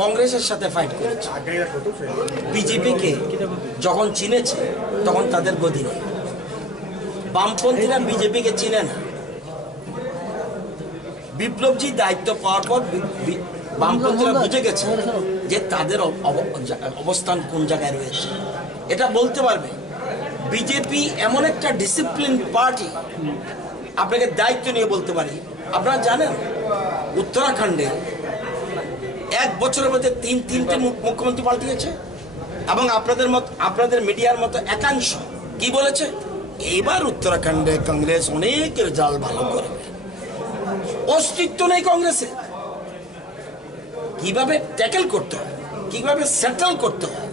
কংগ্রেসের সাথে ফাইট করেছে। বিজেপিকে যখন চিনেছে তখন তাদের গদি নেই। বামপন্থীরা বিজেপিকে চিনে না। বিপ্লবজি দায়িত্ব পাওয়ার পর বামপন্থীরা বুঝে গেছে যে তাদের অবস্থান কোন জায়গায় রয়েছে। এটা বলতে পারবে বিজেপি এমন একটা ডিসিপ্লিন পার্টি, আপনাকে দায়িত্ব নিয়ে বলতে পারি। আপনারা জানেন উত্তরাখণ্ডে এক বছরের মধ্যে তিনটে মুখ্যমন্ত্রী পাল্টিয়েছে এবং আপনাদের মিডিয়ার মতো একাংশ কি বলেছে, এবার উত্তরাখণ্ডে কংগ্রেস অনেক রেজাল্ট ভালো করবে। অস্তিত্ব নেই কংগ্রেসে। কিভাবে ট্যাকেল করতে হয়, কিভাবে সেটেল করতে হয়,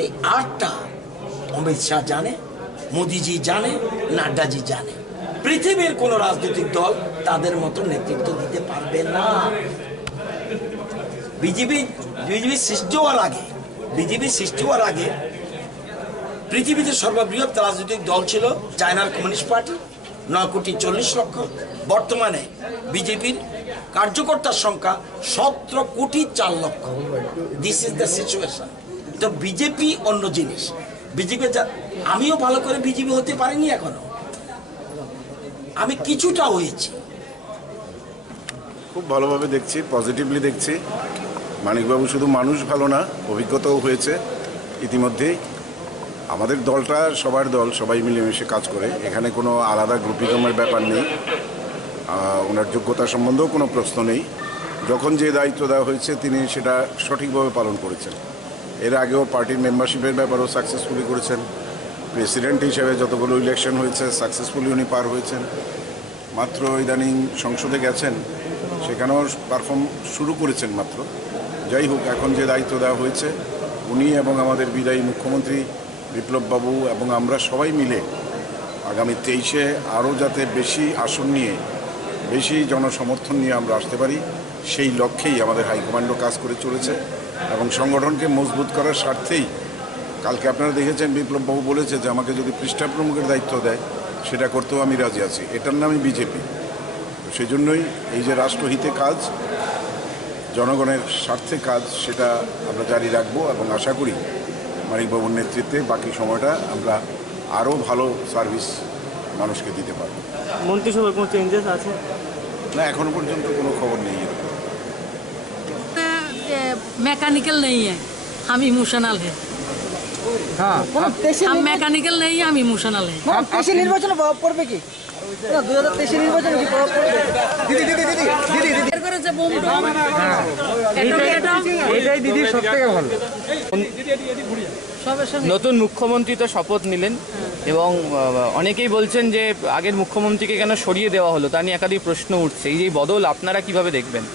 এই আর্টটা অমিত শাহ জানে, মোদিজি জানে, নাড্ডাজি জানে। পৃথিবীর কোন রাজনৈতিক দল তাদের মতো নেতৃত্ব দিতে পারবে না। বিজেপি সৃষ্টি হওয়ার আগে পৃথিবীতে সর্ববৃহৎ রাজনৈতিক দল ছিল চায়নার কমিউনিস্ট পার্টি, 9,40,00,000। বর্তমানে বিজেপির কার্যকর্তার সংখ্যা 17,04,00,000। This is the situation. তো বিজেপি অন্য জিনিস। বিজেপি আমিও ভালো করে বিজেপি হতে পারিনি এখনো, আমি কিছুটা হয়েছি। খুব ভালোভাবে দেখছি, পজিটিভলি দেখছি। মানিকবাবু শুধু মানুষ ভালো না, অভিজ্ঞতাও হয়েছে ইতিমধ্যেই। আমাদের দলটা সবার দল, সবাই মিলেমিশে কাজ করে। এখানে কোনো আলাদা গ্রুপিজমের ব্যাপার নেই। ওনার যোগ্যতা সম্বন্ধেও কোনো প্রশ্ন নেই। যখন যে দায়িত্ব দেওয়া হয়েছে তিনি সেটা সঠিকভাবে পালন করেছেন। এর আগেও পার্টির মেম্বারশিপের ব্যাপারেও সাকসেসফুলি করেছেন। প্রেসিডেন্ট হিসেবে যতগুলো ইলেকশন হয়েছে সাকসেসফুলি উনি পার হয়েছেন। মাত্র ইদানিং সংসদে গেছেন, সেখানেও পারফর্ম শুরু করেছেন মাত্র। যাই হোক, এখন যে দায়িত্ব দেওয়া হয়েছে উনি এবং আমাদের বিদায়ী মুখ্যমন্ত্রী বিপ্লববাবু এবং আমরা সবাই মিলে আগামী 23-এ আরও যাতে বেশি আসন নিয়ে, বেশি জনসমর্থন নিয়ে আমরা আসতে পারি, সেই লক্ষ্যেই আমাদের হাইকমান্ডও কাজ করে চলেছে। এবং সংগঠনকে মজবুত করার স্বার্থেই কালকে আপনারা দেখেছেন বিপ্লববাবু বলেছে যে আমাকে যদি পৃষ্ঠা প্রমুখের দায়িত্ব দেয় সেটা করতেও আমি রাজি আছি। এটার নামই বিজেপি। সেই জন্যই এই যে রাষ্ট্রহিতে কাজ, জনগণের স্বার্থে কাজ, সেটা আমরা জারি রাখবো এবং আশা করি মানিকবাবুর নেতৃত্বে বাকি সময়টা আমরা আরও ভালো সার্ভিস মানুষকে দিতে পারবো। মন্ত্রিসভায় কোনো চেঞ্জেস আছে না, এখনো পর্যন্ত কোনো খবর নেই। मैकेनिकल नहीं है, हम इमोशनल है। हाँ, हम मैकेनिकल नहीं है, हम इमोशनल है। নির্বাচনে প্রভাব পড়বে কি? 2023 নির্বাচনে কি প্রভাব পড়বে? এর করে যে বোম এটাই দিদি সবথেকে ভালো। নতুন মুখ্যমন্ত্রী তো শপথ নিলেন এবং অনেকেই বলছেন যে আগের মুখ্যমন্ত্রীকে কেন সরিয়ে দেওয়া হলো, তা নিয়ে একাধিক প্রশ্ন উঠছে। এই যে বদল আপনারা কিভাবে দেখবেন?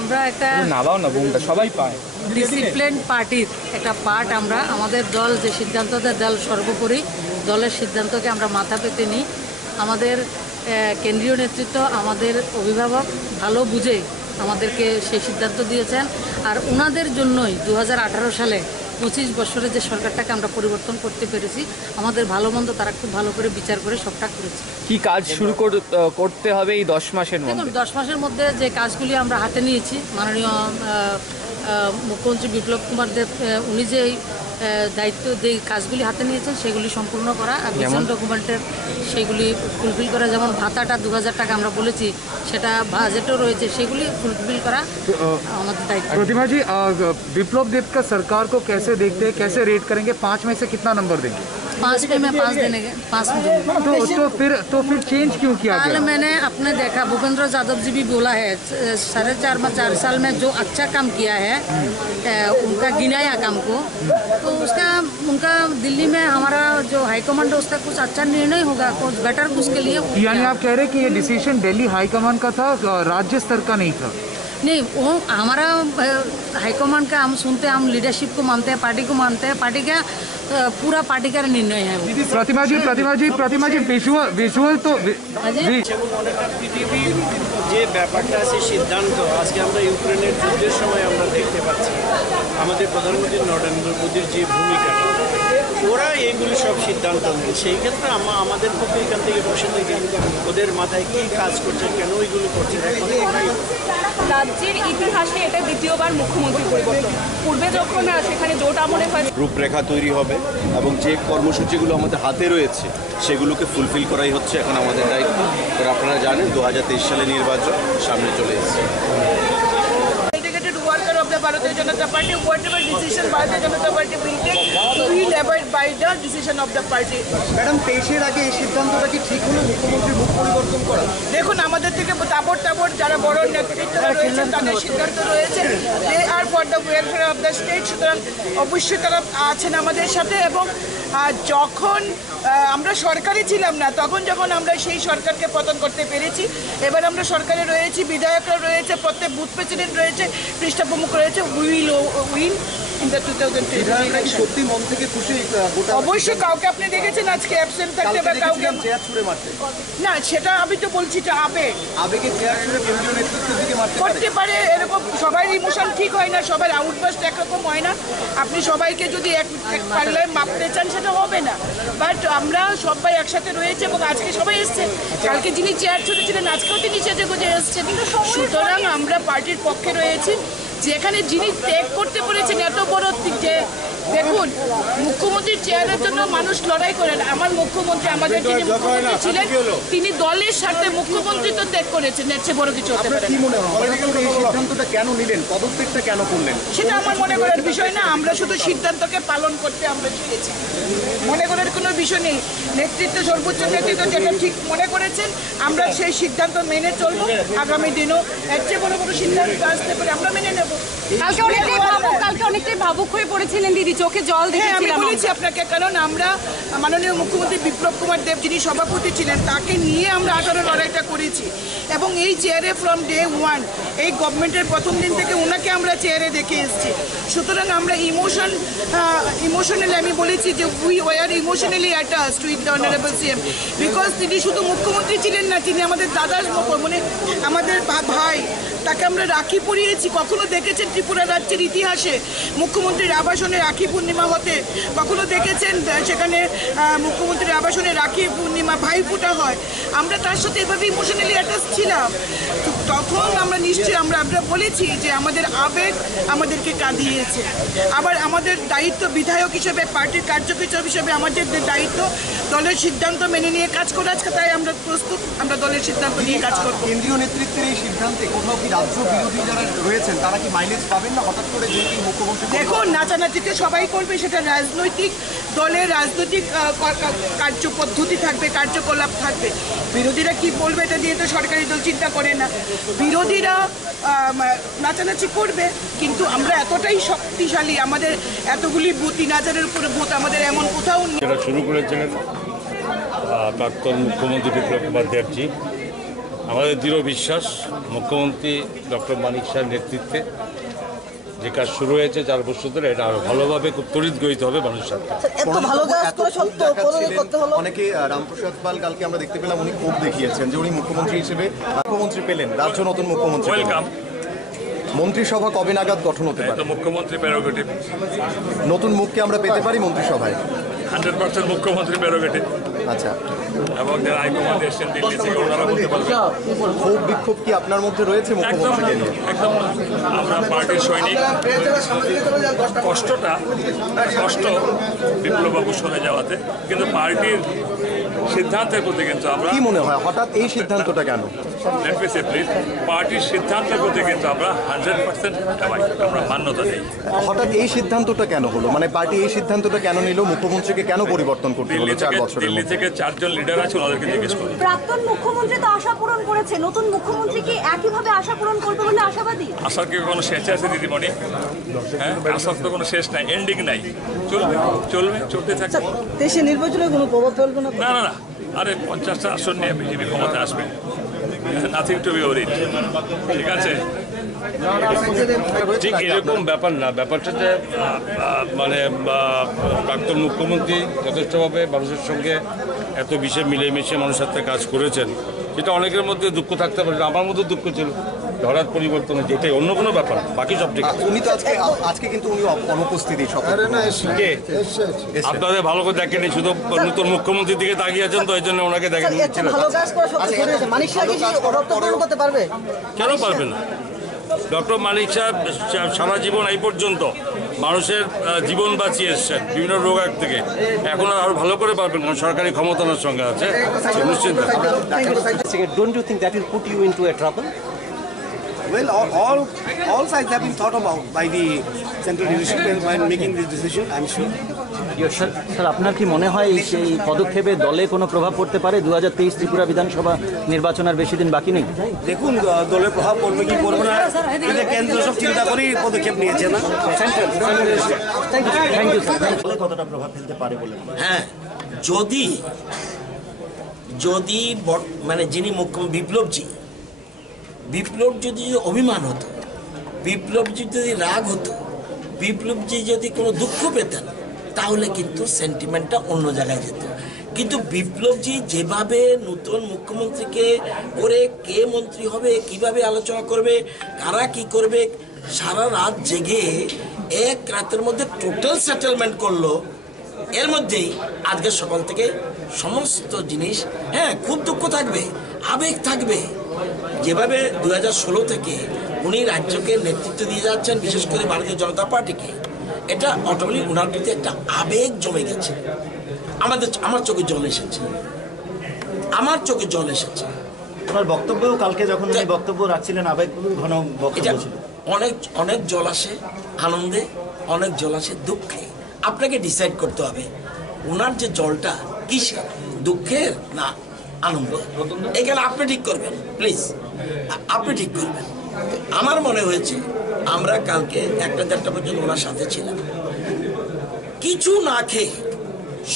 আমরা একটা নাবাও না বোমটা সবাই পায়। ডিসিপ্লিন পার্টির একটা পার্ট আমরা। আমাদের দল যে সিদ্ধান্ত দেয়, দল সর্বোপরি, দলের সিদ্ধান্তকে আমরা মাথা পেতে নিই। আমাদের কেন্দ্রীয় নেতৃত্ব, আমাদের অভিভাবক ভালো বুঝে আমাদেরকে সেই সিদ্ধান্ত দিয়েছেন। আর ওনাদের জন্যই 2018 সালে 25 বছরে যে সরকারটাকে আমরা পরিবর্তন করতে পেরেছি। আমাদের ভালো মন্দ তারা খুব ভালো করে বিচার করে সবটা করেছে। কি কাজ শুরু করতে হবে এই 10 মাসের মধ্যে? দেখুন, 10 মাসের মধ্যে যে কাজগুলি আমরা হাতে নিয়েছি, মাননীয় মুখ্যমন্ত্রী বিপ্লব কুমার দেব উনি যে দায়িত্ব যে কাজগুলি হাতে নিয়েছেন সেগুলি সম্পূর্ণ করা, আর ভিশন ডকুমেন্টের সেগুলি ফুলফিল করা। যেমন ভাতাটা 2000 টাকা আমরা বলেছি, সেটা বাজেটও রয়েছে, সেগুলি ফুলফিল করা আমাদের দায়িত্ব। प्रतिमा जी, विप्लव देव का सरकार को कैसे देखते हैं, कैसे रेट करेंगे? 5 में से कितना नंबर देंगे? 5 में मैं 5 देने के 5 में दूंगी। तो फिर चेंज क्यों किया कल गया? मैंने अपने देखा, भूपेंद्र यादव जी भी बोला है 4.5 साल में जो अच्छा काम किया है, उनका गिनाया काम को, तो उनका दिल्ली में हमारा जो हाईकमांड है उसका कुछ अच्छा निर्णय होगा, कुछ बेटर उसके लिए। यानी आप कह रहे हैं कि ये डिसीजन दिल्ली हाईकमान का था, राज्य स्तर का नहीं था? नहीं, वो हमारा हाईकमांड का हम सुनते हैं, हम लीडरशिप को मानते हैं, पार्टी को मानते हैं। पार्टी का पूरा पार्टी का निर्णय है वो। प्रतिमा जी विजुअल तो जी এবং অনেকটা পৃথিবীর যে ব্যাপারটা আছে সিদ্ধান্ত আজকে আমরা ইউক্রেনের যুদ্ধের সময় আমরা দেখতে পাচ্ছি আমাদের প্রধানমন্ত্রী নরেন্দ্র মোদীর যে ভূমিকা ওরা এইগুলি সব সিদ্ধান্ত নেয় সেই ক্ষেত্রে আমাদের পক্ষে এখান থেকে বসে থেকে ওদের মাথায় কী কাজ করছে কেন ওইগুলো করছে এখন ওরাই রাজ্যের ইতিহাসে এটা দ্বিতীয়বার মুখ্যমন্ত্রী পরিবর্তন। পূর্বে যখন সেখানে জোট আমলে হয় রূপরেখা তৈরি হবে এবং যে কর্মসূচিগুলো আমাদের হাতে রয়েছে সেগুলোকে ফুলফিল করাই হচ্ছে এখন আমাদের দায়িত্ব। তো আপনারা জানেন 2023 সালে নির্বাচন সামনে চলে এসেছে। Worker of the Bharatiya Janata Party, whatever decision Bharatiya Janata Party will take, we will abide by the decision of the party. Madam 23-এর আগে এই সিদ্ধান্তটা কি ঠিক হলো মুখ্যমন্ত্রীর মুখ পরিবর্তন করা? দেখুন আমাদের থেকে তাবর যারা বড় নেতৃত্বরা রয়েছেন তাদের সিদ্ধান্ত রয়েছে they are for the welfare of the state, সুতরাং অবশ্যই তারা আছেন আমাদের সাথে। এবং যখন আমরা সরকারে ছিলাম না তখন যখন আমরা সেই সরকারকে পতন করতে পেরেছি, এবার আমরা সরকারে রয়েছি, বিধায়করা রয়েছে, প্রত্যেক বুথ প্রেসিডেন্ট রয়েছে, পৃষ্ঠা প্রমুখ রয়েছে, we will win in the 2023 election. সত্যি মন থেকে খুশি? অবশ্যই কাউকে আপনি দেখেছেন আজকে অ্যাবসেন্ট থাকতে বা কাউকে চেয়ার ছুঁড়ে মারতে? না, সেটা আমি তো বলছি যে আবেগে চেয়ার ছুঁড়ে কেন্দ্রীয় নেতৃত্বের দিকে মারতে করতে পারে, এরকম সবার ইমোশন ঠিক হয় না, সবার আউটবাস্ট একরকম হয় না। আপনি সবাইকে যদি এক পাল্লায় মাপতে চান সেটা হবে না, বাট আমরা সবাই একসাথে রয়েছে এবং আজকে সবাই এসছে। কালকে যিনি চেয়ার ছুটেছিলেন আজকেও তিনি সেজে গুজে এসছেন, সুতরাং আমরা পার্টির পক্ষে রয়েছি। যেখানে যিনি ত্যাগ করতে পেরেছেন এত বড় যে দেখুন মুখ্যমন্ত্রীর চেয়ারের জন্য মানুষ লড়াই করেন, আমার মুখ্যমন্ত্রী আমাদের যিনি মুখ্যমন্ত্রী ছিলেন তিনি দলের সাথে মুখ্যমন্ত্রী তো ত্যাগ করেছেন, এর চেয়ে বড় কিছু হতে পারে। কি মনে হয় এই সিদ্ধান্তটা কেন নিলেন, পদত্যাগটা কেন করলেন? সেটা আমার মনে করার বিষয় না, আমরা শুধু সিদ্ধান্তকে পালন করতে আমরা শিখেছি, মনে করার কোনো বিষয় নেই। নেতৃত্ব সর্বোচ্চ নেতৃত্ব যেটা ঠিক মনে করেছেন আমরা সেই সিদ্ধান্ত মেনে চলবো। আগামী দিনও এর চেয়ে বড় বড় সিদ্ধান্ত আসতে পারে আমরা মেনে নেব। কালকে অনেকটাই ভাবুক হয়ে পড়েছিলেন দিদি, চোখে জল হ্যাঁ, আমি দেখেছিলাম বলেছি আপনাকে, কারণ আমরা মাননীয় মুখ্যমন্ত্রী বিপ্লব কুমার দেব যিনি সভাপতি ছিলেন তাকে নিয়ে আমরা 18 লড়াইটা করেছি এবং এই চেয়ারে ফ্রম ডে ওয়ান এই গভর্নমেন্টের প্রথম দিন থেকে ওনাকে আমরা চেয়ারে দেখে এসেছি। সুতরাং আমরা ইমোশনালি আমি বলেছি যে we were emotionally attached with the honourable CM, because তিনি শুধু মুখ্যমন্ত্রী ছিলেন না, তিনি আমাদের দাদার মতো, মানে আমাদের ভাই, তাকে আমরা রাখি পরিয়েছি। কখনো দেখেছেন ত্রিপুরা রাজ্যের ইতিহাসে মুখ্যমন্ত্রীর আবাসনে রাখি পূর্ণিমা হতে? কখনো দেখেছেন সেখানে মুখ্যমন্ত্রীর আবাসনে রাখি পূর্ণিমা ভাইফোঁটা হয়? আমরা তার সাথে এভাবে ইমোশনালি অ্যাটাচ ছিলাম। তখন আমরা নিশ্চয়ই আমরা বলেছি যে আমাদের আবেগ আমাদেরকে কাঁদিয়েছে। আবার আমাদের দায়িত্ব বিধায়ক হিসেবে, পার্টির কার্যকর হিসেবে আমাদের দায়িত্ব দলের সিদ্ধান্ত মেনে নিয়ে কাজ করা। আজকে তাই আমরা প্রস্তুত, আমরা দলের সিদ্ধান্ত নিয়ে কাজ করব। কেন্দ্রীয় নেতৃত্বের এই সিদ্ধান্তে কোথাও কি রাজ্য বিরোধী যারা রয়েছেন তারা কি মাইলেজ পাবেন না হঠাৎ করে যেহেতু মুখ্যমন্ত্রী? দেখুন নাচানাচিতে সবাই করবে, সেটা রাজনৈতিক দলের রাজনৈতিক কার্যপদ্ধতি থাকবে, কার্যকলাপ থাকবে। বিরোধীরা কি বলবে এটা দিয়ে তো সরকারি দল চিন্তা করে না। বিরোধীরা নাচানাচি করবে, কিন্তু আমরা এতটাই শক্তিশালী, আমাদের এতগুলি বুথ, 3000-এর উপরে বুথ, আমাদের এমন কোথাও নেই। যেটা শুরু করেছিলেন প্রাক্তন মুখ্যমন্ত্রী বিপ্লব কুমার দেবজি, আমাদের দৃঢ় বিশ্বাস মুখ্যমন্ত্রী ডক্টর মানিক শাহের নেতৃত্বে যে কাজ শুরু হয়েছে 4 বছর ধরে এটা আরো ভালোভাবে খুব তড়িৎ গতিত হবে মানুষের সাথে। অনেকে রামপ্রসাদ পাল কালকে আমরা দেখতে পেলাম উনি ক্ষোভ দেখিয়েছেন যে উনি মুখ্যমন্ত্রী হিসেবে মুখ্যমন্ত্রী পেলেন, রাজ্য নতুন মুখ্যমন্ত্রী। ওয়েলকাম। মন্ত্রিসভা কবে নাগাদ গঠন হতে পারে? মুখ্যমন্ত্রী প্রেরোগেটিভ। নতুন মুখকে আমরা পেতে পারি মন্ত্রিসভায়? 100% মুখ্যমন্ত্রী প্রেরোগেটিভ। আচ্ছা, এবং যারা হাইকমান্ড এসেছেন দিল্লি থেকে ওনারা বলতে পারবেন। ক্ষোভ বিক্ষোভ কি আপনার মধ্যে রয়েছে মুখ্যমন্ত্রীকে নিয়ে? একদম আমরা পার্টির সৈনিক, কষ্ট বিপ্লববাবু সরে যাওয়াতে, কিন্তু পার্টির সিদ্ধান্তের প্রতি কিন্তু আমরা, কি মনে হয় হঠাৎ এই সিদ্ধান্তটা কেন? পার্টির সিদ্ধান্তের প্রতি কিন্তু আমরা 100% আমরা মান্যতা দিই। হঠাৎ এই সিদ্ধান্তটা কেন হলো, মানে পার্টি এই সিদ্ধান্তটা কেন নিল, মুখ্যমন্ত্রীকে কেন পরিবর্তন করতে হলো 4 বছরের দিল্লি থেকে 4 জন লিডার আছে, ওনাদেরকে জিজ্ঞেস করুন। প্রাক্তন মুখ্যমন্ত্রী তো আশা পূরণ করেছে, নতুন মুখ্যমন্ত্রী কি একইভাবে আশা পূরণ করবে বলে আশাবাদী? আশার কি কোনো শেষ আছে দিদিমণি? হ্যাঁ, আশার তো কোনো শেষ নাই, এন্ডিং নাই, চলতে থাকবে। দেশে নির্বাচনে কোনো প্রভাব ফেলবে না? না, আরে 50টা আসন নিয়ে বিজেপি ক্ষমতা আসবে, নাথিং টু বি ওরিড। ঠিক আছে, ঠিক এরকম ব্যাপার না, ব্যাপারটা যে মানে প্রাক্তন মুখ্যমন্ত্রী যথেষ্টভাবে মানুষের সঙ্গে এত বিষয়ে মিলেমিশে মানুষের সাথে কাজ করেছেন, সেটা অনেকের মধ্যে দুঃখ থাকতে পারে, আমার মধ্যে দুঃখ ছিল হঠাৎ পরিবর্তন হয়েছে, এটাই, অন্য কোনো ব্যাপার না, বাকি সব ঠিক আছে। উনি তো আজকে কিন্তু উনি অনুপস্থিতি কে আপনাদের ভালো করে দেখেনি, শুধু নতুন মুখ্যমন্ত্রীর দিকে তাকিয়ে আছেন, তো এই জন্য ওনাকে দেখেন। কেন পারবে না? ডক্টর মানিক সাহেব সারা জীবন এই পর্যন্ত মানুষের জীবন বাঁচিয়ে এসছেন বিভিন্ন রোগ থেকে, এখন আরো ভালো করে পারবেন, কারণ সরকারি ক্ষমতা ওনার সঙ্গে আছে নিশ্চিন্ত। Don't you think that will put you into a trouble? Well, all sides have been thought about by the central leadership while making this decision, I'm sure. Sir, আপনার কি মনে হয় সেই পদক্ষেপে দলে কোনো প্রভাব পড়তে পারে? 2023 ত্রিপুরা বিধানসভা নির্বাচন আর বেশি দিন বাকি নেই। দেখুন দলের প্রভাব পড়বে কি পড়বে না, এটা কেন্দ্র সব চিন্তা করেই পদক্ষেপ নিয়েছে না থ্যাংক ইউ স্যার। কতটা প্রভাব ফেলতে পারে বলে? হ্যাঁ, যদি মানে যিনি মুখ্যমন্ত্রী বিপ্লব যদি অভিমান হতো, বিপ্লব যদি রাগ হতো, বিপ্লবজি যদি কোনো দুঃখ পেতেন, তাহলে কিন্তু সেন্টিমেন্টটা অন্য জায়গায় যেত। কিন্তু বিপ্লবজি যেভাবে নতুন মুখ্যমন্ত্রীকে করে কে মন্ত্রী হবে, কিভাবে আলোচনা করবে, কারা কি করবে, সারা রাত জেগে এক রাতের মধ্যে টোটাল সেটেলমেন্ট করলো। এর মধ্যেই আজকে সকাল থেকে সমস্ত জিনিস, হ্যাঁ খুব দুঃখ থাকবে, আবেগ থাকবে। যেভাবে 2016 থেকে উনি রাজ্যকে নেতৃত্ব দিয়ে যাচ্ছেন, বিশেষ করে ভারতীয় জনতা পার্টিকে, এটা অটোমেটিক ওনার প্রতি একটা আবেগ জমে গেছে। আমার চোখে জল এসেছে, ওনার বক্তব্যও কালকে যখন উনি বক্তব্য রাখছিলেন আবেগ ঘন বক্তব্য ছিল। অনেক জল আসে আনন্দে, অনেক জল আসে দুঃখে। আপনাকে ডিসাইড করতে হবে ওনার যে জলটা কিসের, দুঃখের না আনন্দ। এখানে আপনি ঠিক করবেন, প্লিজ আপনি ঠিক করবেন। আমার মনে হয়েছে আমরা কালকে 1-1:30 পর্যন্ত ওনার সাথে ছিলাম, কিছু না খেয়ে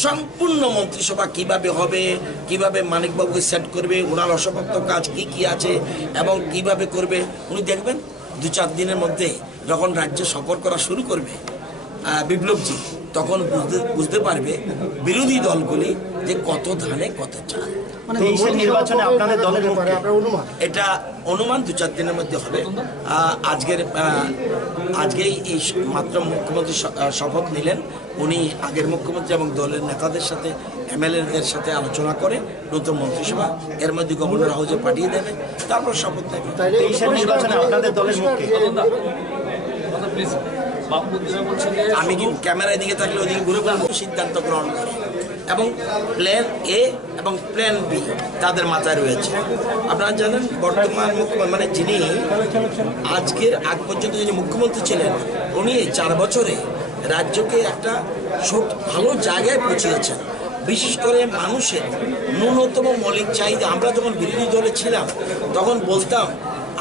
সম্পূর্ণ মন্ত্রিসভা কিভাবে হবে, কিভাবে মানিকবাবুকে সেট করবে, ওনার অসমাপ্ত কাজ কি আছে এবং কিভাবে করবে উনি দেখবেন। 2-4 দিনের মধ্যে যখন রাজ্য সফর করা শুরু করবে বিপ্লবজি, তখন বুঝতে পারবে বিরোধী দলগুলি যে কত ধানে কত চাল। নির্বাচনে আপনাদের দলের এটা অনুমান 2-4 দিনের মধ্যে হবে। আজকেই এই মাত্র মুখ্যমন্ত্রী শপথ নিলেন। উনি আগের মুখ্যমন্ত্রী এবং দলের নেতাদের সাথে, এমএলএদের সাথে আলোচনা করে নতুন মন্ত্রিসভা এর মধ্যে গভর্নর হাউসে পাঠিয়ে দেবে, তারপর শপথ নেবে। নির্বাচনে আপনাদের দলের আমি কিন্তু ক্যামেরার দিকে থাকলে ওদিকে ঘুরে ঘুরে সিদ্ধান্ত গ্রহণ করে, এবং প্ল্যান এ এবং প্ল্যান বি তাদের মাথায় রয়েছে। আপনারা জানেন বর্তমান মুখ্যমন্ত্রী মানে যিনি আজকের আগ পর্যন্ত যিনি মুখ্যমন্ত্রী ছিলেন, উনি 4 বছরে রাজ্যকে একটা ভালো জায়গায় পৌঁছিয়েছেন। বিশেষ করে মানুষের ন্যূনতম মৌলিক চাহিদা, আমরা যখন বিরোধী দলে ছিলাম তখন বলতাম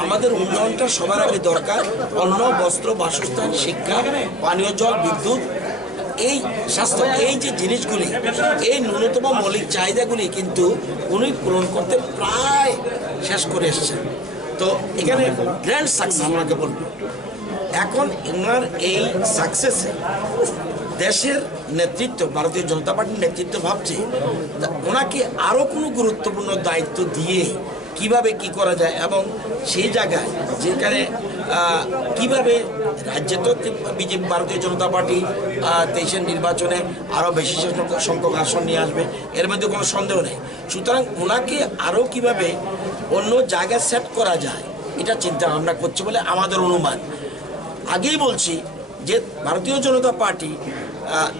আমাদের উন্নয়নটা সবার আগে দরকার, অন্ন, বস্ত্র, বাসস্থান, শিক্ষা, পানীয় জল, বিদ্যুৎ, এই স্বাস্থ্য, এই যে জিনিসগুলি, এই ন্যূনতম মৌলিক চাহিদাগুলি কিন্তু উনি পূরণ করতে প্রায় শেষ করে এসেছেন। তো এখানে গ্র্যান্ড সাকসেস ওনাকে বলব। এখন ওনার এই সাকসেসে দেশের নেতৃত্ব, ভারতীয় জনতা পার্টির নেতৃত্ব ভাবছে ওনাকে আরও কোনো গুরুত্বপূর্ণ দায়িত্ব দিয়ে কিভাবে কি করা যায়, এবং সেই জায়গায় যেখানে কিভাবে রাজ্যে তো বিজেপি ভারতীয় জনতা পার্টি 23-এর নির্বাচনে আরও বেশি সংখ্যক আসন নিয়ে আসবে, এর মধ্যে কোনো সন্দেহ নেই। সুতরাং ওনাকে আরও কিভাবে অন্য জায়গায় সেট করা যায়, এটা চিন্তা ভাবনা করছে বলে আমাদের অনুমান। আগেই বলছি যে ভারতীয় জনতা পার্টি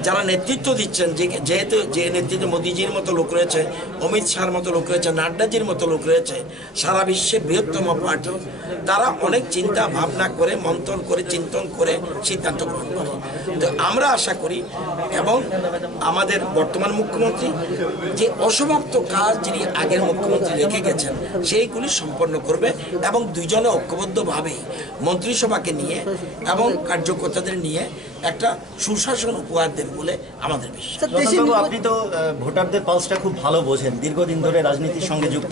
যারা নেতৃত্ব দিচ্ছেন, যেহেতু যে নেতৃত্বে মোদিজির মতো লোক রয়েছে, অমিত শাহর মতো লোক রয়েছে, নাড্ডাজির মতো লোক রয়েছে, সারা বিশ্বের বৃহত্তম পার্টি, তারা অনেক চিন্তা ভাবনা করে, মন্থন করে, চিন্তন করে সিদ্ধান্ত গ্রহণ করে। তো আমরা আশা করি এবং আমাদের বর্তমান মুখ্যমন্ত্রী যে অসমাপ্ত কাজ যিনি আগের মুখ্যমন্ত্রী রেখে গেছেন সেইগুলি সম্পন্ন করবে, এবং দুইজনে ঐক্যবদ্ধভাবে মন্ত্রিসভাকে নিয়ে এবং কার্যকর্তাদের নিয়ে একটা সুশাসন উপহার দেবে বলে আমাদের বিশ্বাস। আপনি তো ভোটারদের পালসটা খুব ভালো বোঝেন, দীর্ঘদিন ধরে রাজনীতির সঙ্গে যুক্ত।